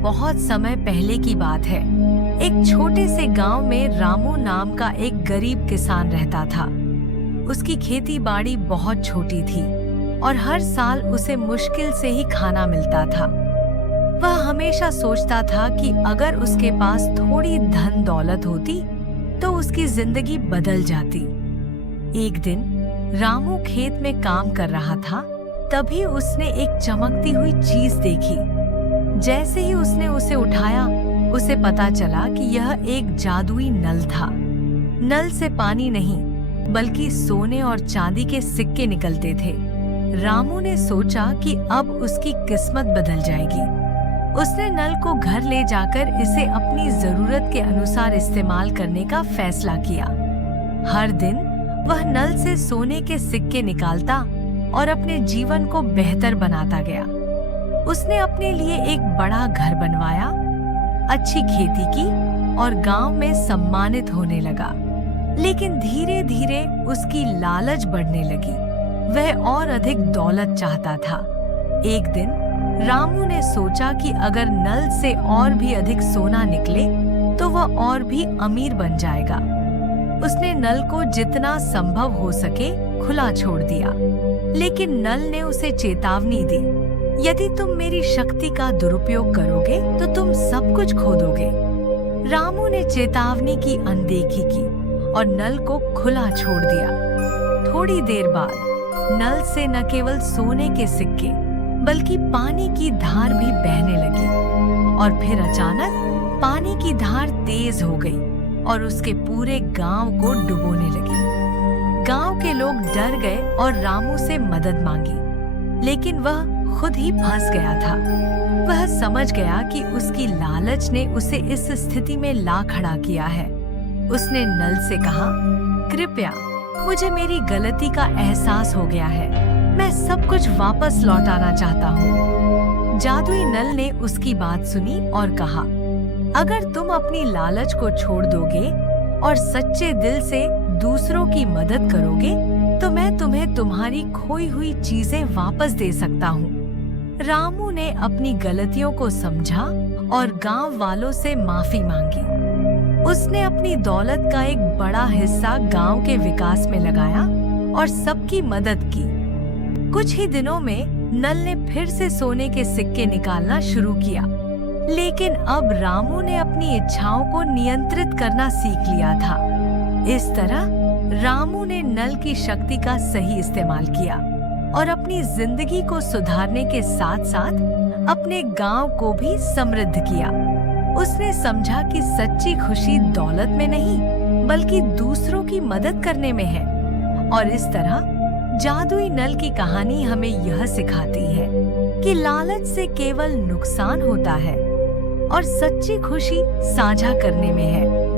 बहुत समय पहले की बात है। एक छोटे से गांव में रामू नाम का एक गरीब किसान रहता था। उसकी खेती बाड़ी बहुत छोटी थी और हर साल उसे मुश्किल से ही खाना मिलता था। वह हमेशा सोचता था कि अगर उसके पास थोड़ी धन दौलत होती तो उसकी जिंदगी बदल जाती। एक दिन रामू खेत में काम कर रहा था, तभी उसने एक चमकती हुई चीज देखी। जैसे ही उसने उसे उठाया, उसे पता चला कि यह एक जादुई नल था। नल से पानी नहीं, बल्कि सोने और चांदी के सिक्के निकलते थे। रामू ने सोचा कि अब उसकी किस्मत बदल जाएगी। उसने नल को घर ले जाकर इसे अपनी जरूरत के अनुसार इस्तेमाल करने का फैसला किया। हर दिन वह नल से सोने के सिक्के निकालता और अपने जीवन को बेहतर बनाता गया। उसने अपने लिए एक बड़ा घर बनवाया, अच्छी खेती की और गांव में सम्मानित होने लगा। लेकिन धीरे धीरे उसकी लालच बढ़ने लगी। वह और अधिक दौलत चाहता था। एक दिन रामू ने सोचा कि अगर नल से और भी अधिक सोना निकले तो वह और भी अमीर बन जाएगा। उसने नल को जितना संभव हो सके खुला छोड़ दिया, लेकिन नल ने उसे चेतावनी दी, यदि तुम मेरी शक्ति का दुरुपयोग करोगे तो तुम सब कुछ खो दोगे। रामू ने चेतावनी की अनदेखी की और नल को खुला छोड़ दिया। थोड़ी देर बाद नल से न केवल सोने के सिक्के बल्कि पानी की धार भी बहने लगी और फिर अचानक पानी की धार तेज हो गई और उसके पूरे गांव को डुबोने लगी। गांव के लोग डर गए और रामू से मदद मांगी, लेकिन वह खुद ही फंस गया था। वह समझ गया कि उसकी लालच ने उसे इस स्थिति में ला खड़ा किया है। उसने नल से कहा, कृपया, मुझे मेरी गलती का एहसास हो गया है। मैं सब कुछ वापस लौटाना चाहता हूँ। जादुई नल ने उसकी बात सुनी और कहा, अगर तुम अपनी लालच को छोड़ दोगे और सच्चे दिल से दूसरों की मदद करोगे तो मैं तुम्हें तुम्हारी खोई हुई चीजें वापस दे सकता हूँ। रामू ने अपनी गलतियों को समझा और गांव वालों से माफी मांगी। उसने अपनी दौलत का एक बड़ा हिस्सा गांव के विकास में लगाया और सबकी मदद की। कुछ ही दिनों में नल ने फिर से सोने के सिक्के निकालना शुरू किया, लेकिन अब रामू ने अपनी इच्छाओं को नियंत्रित करना सीख लिया था। इस तरह रामू ने नल की शक्ति का सही इस्तेमाल किया और अपनी जिंदगी को सुधारने के साथ साथ अपने गांव को भी समृद्ध किया। उसने समझा कि सच्ची खुशी दौलत में नहीं बल्कि दूसरों की मदद करने में है। और इस तरह जादुई नल की कहानी हमें यह सिखाती है कि लालच से केवल नुकसान होता है और सच्ची खुशी साझा करने में है।